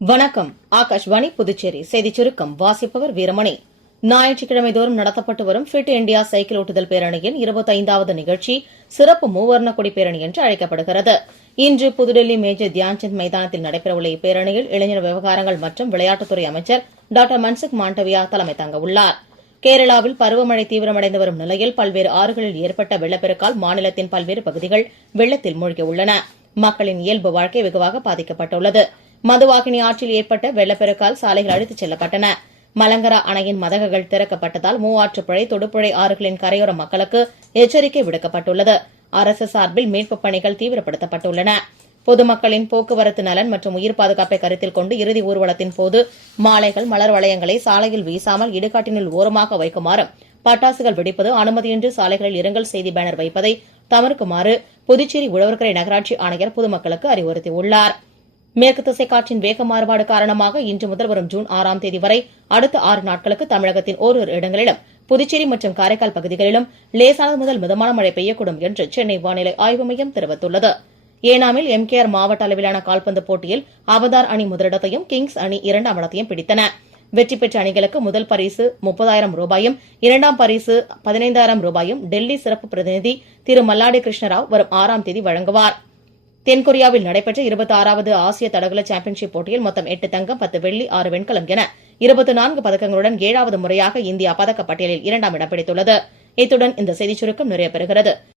வணக்கம். ஆகாஷ்வாணி புதுச்சேரி செய்திச் சுருக்கம் வாசிப்பவர் வீரமணி. ஞாயிற்றுக்கிழமை தோறும் நடத்தப்பட்டு வரும் ஃபிட் இண்டியா சைக்கிள் ஓட்டுதல் பேரணியின் 25வது நிகழ்ச்சி சிறப்பு மூவர்ண கொடி பேரணி என்று அழைக்கப்படுகிறது. இன்று புதுடெல்லி மேஜர் தியான்சந்த் மைதானத்தில் நடைபெறவுள்ள இப்பேரணியில் இளைஞர் விவகாரங்கள் மற்றும் விளையாட்டுத்துறை அமைச்சர் டாக்டர் மன்சுக் மாண்டவியா தலைமை தாங்க உள்ளார். கேரளாவில் பருவமழை தீவிரமடைந்து வரும் நிலையில் பல்வேறு ஆறுகளில் ஏற்பட்ட வெள்ளப்பெருக்கால் மாநிலத்தின் பல்வேறு பகுதிகள் வெள்ளத்தில் மூழ்கியுள்ளன. மக்களின் இயல்பு வாழ்க்கை வெகுவாக பாதிக்கப்பட்டுள்ளது. மதுவாகினி ஆற்றில் ஏற்பட்ட வெள்ளப்பெருக்கால் சாலைகள் அடித்துச் செல்லப்பட்டன. மலங்கரா அணையின் மதகுகள் திறக்கப்பட்டதால் மூவாற்றுப்புழை, தொடுபுழை ஆறுகளின் கரையோர மக்களுக்கு எச்சரிக்கை விடுக்கப்பட்டுள்ளது. அரசு சார்பில் மீட்புப் பணிகள் தீவிரப்படுத்தப்பட்டுள்ளன. பொதுமக்களின் போக்குவரத்து நலன் மற்றும் உயிர் பாதுகாப்பை கருத்தில் கொண்டு இறுதி ஊர்வலத்தின் போது மாலைகள், மலர் வளையங்களை சாலையில் வீசாமல் இடுகாட்டினுள் ஓரமாக வைக்குமாறும், பட்டாசுகள் வெடிப்பது, அனுமதியின்றி சாலைகளில் இரங்கல் செய்தி பேனர் வைப்பதை தவிர்க்குமாறு புதுச்சேரி உழவர்கரை நகராட்சி ஆணையர் பொதுமக்களுக்கு அறிவுறுத்தியுள்ளார். மேற்கு திசை காற்றின் வேக மாறுபாடு காரணமாக இன்று முதல் வரும் ஜூன் 6ஆம் தேதி வரை அடுத்த 6 நாட்களுக்கு தமிழகத்தின் ஓரிரு இடங்களிலும், புதுச்சேரி மற்றும் காரைக்கால் பகுதிகளிலும் லேசானது முதல் மிதமான மழை பெய்யக்கூடும் என்று சென்னை வானிலை ஆய்வு மையம் தெரிவித்துள்ளது. ஏனாமில் எம்கேஆர் மாவட்ட அளவிலான கால்பந்து போட்டியில் அவதார் அணி முதலிடத்தையும், கிங்ஸ் அணி 2ஆம் இடத்தையும் பிடித்தன. வெற்றி பெற்ற அணிகளுக்கு முதல் பரிசு 30,000 ரூபாயும், 2ஆம் பரிசு 15,000 ரூபாயும் டெல்லி சிறப்பு பிரதிநிதி திரு மல்லாடி கிருஷ்ணராவ் வரும் 6ஆம் தேதி வழங்குவார். தென்கொரியாவில் நடைபெற்ற 26வது ஆசிய தடகள சாம்பியன்ஷிப் போட்டியில் மொத்தம் 8 தங்கம், 10 வெள்ளி, 6 வெண்கலம் என 24 பதக்கங்களுடன் 7வது முறையாக இந்தியா பதக்கப்பட்டியலில் 2ஆம் இடம் பிடித்துள்ளது. இத்துடன் இந்த செய்திச் சுருக்கம் நிறைவு பெறுகிறது.